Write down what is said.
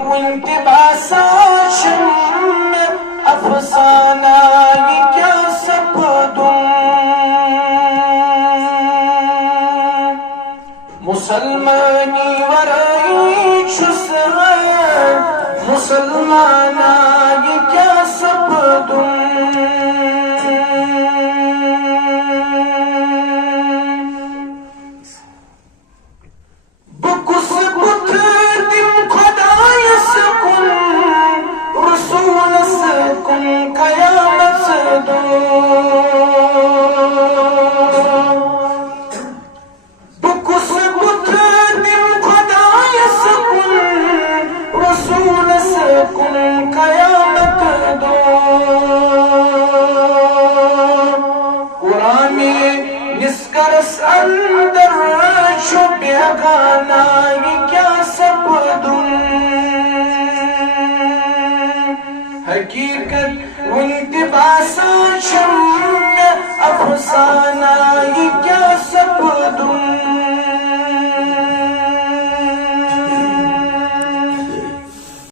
इंतबासाशम अफसाना ये क्या सब दूं मुसलमानी वराई शुसरा मुसलमाना ये क्या सब दूं अंदर छुपया गाना ये क्या सब दूं हकीकत इंतबासा शम्य अफसाना ये क्या